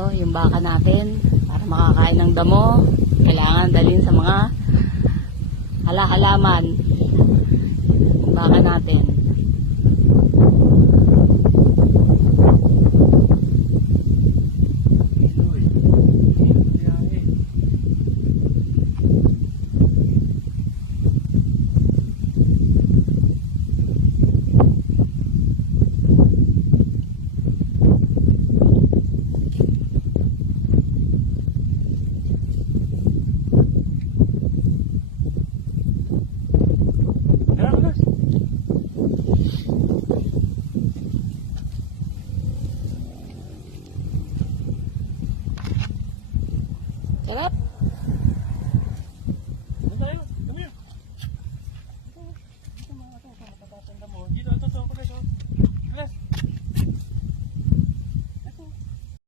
ito, yung baka natin para makakain ng damo. Kailangan dalhin sa mga hala-halaman. Yung baka natin. Galera.